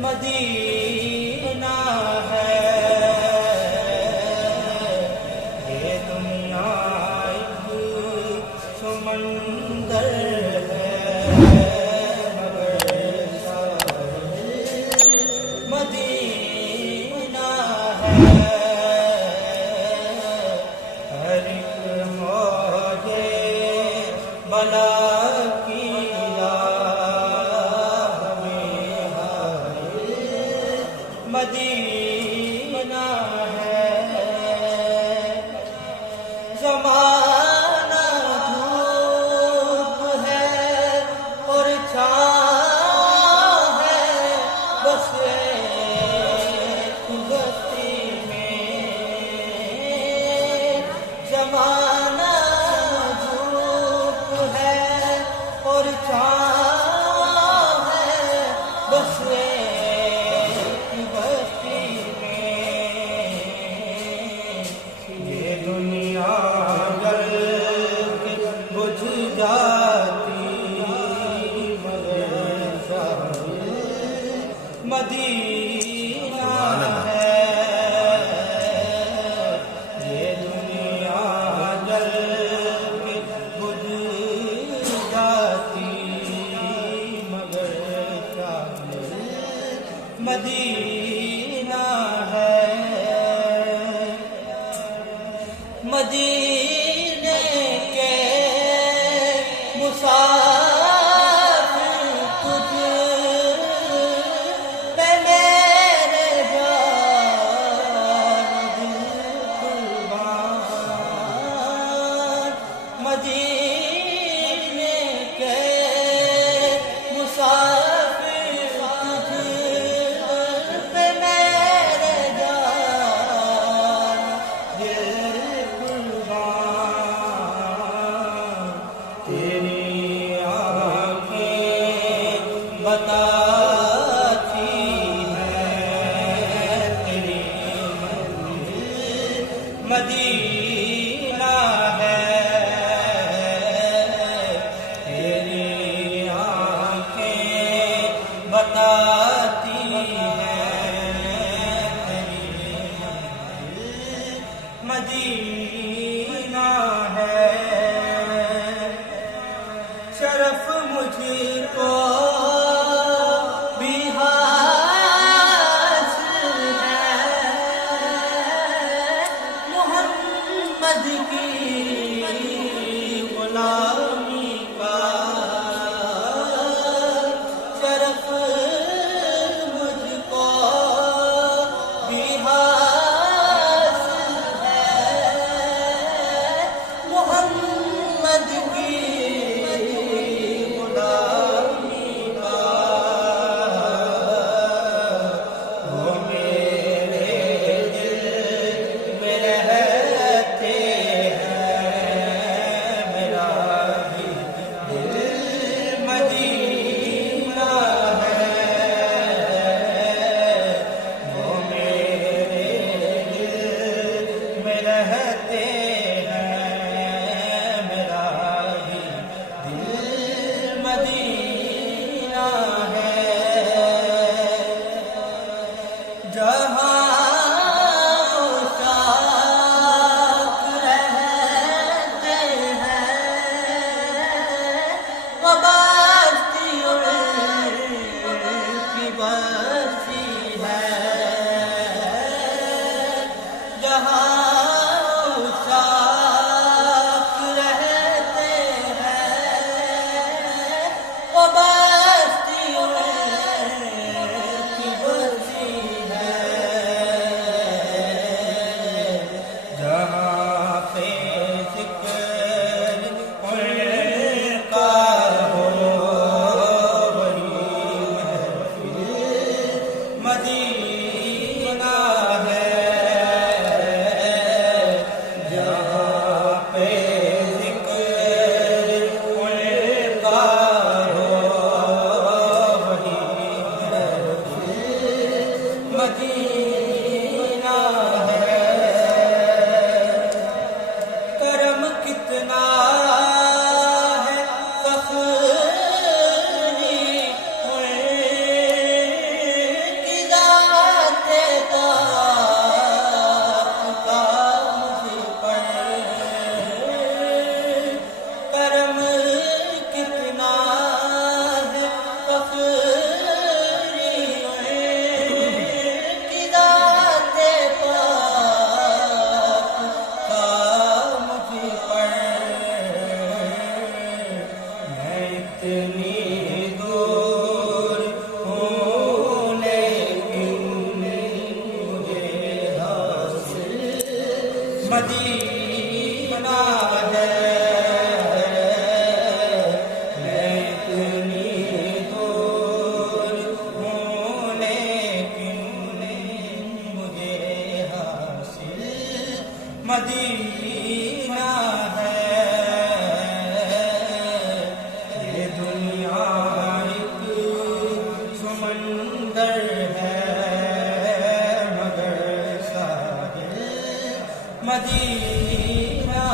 مدینہ ہے یہ دنیا ایک سمندر ہے مگر مدینہ ہے ہر ایک موجے بلا مدینہ ہے زمانہ دھوپ ہے اور چھاؤں ہے بس ایک بستی میں زمانہ دھوپ ہے اور چھاؤں ہے بس مدینہ ہے یہ دنیا جل کے بجھ جاتی مگر مدینہ ہے مدینے کے مسافر مدینے کے مسافر تجھ پہ میرے جان دل قربان تیری آنکھیں بتاتی ہیں تیری منزل مدینہ ہے بتاتی ہے تیری مدینہ ہے شرف مجھ کو بھی حاصل ہے محمد کی غلامی کا مدینہ ہے میں اتنی دور ہوں لیکن مجھے حاصل مدینہ ہے یہ دنیا ایک سمندر ہے مگر ساحل مدینہ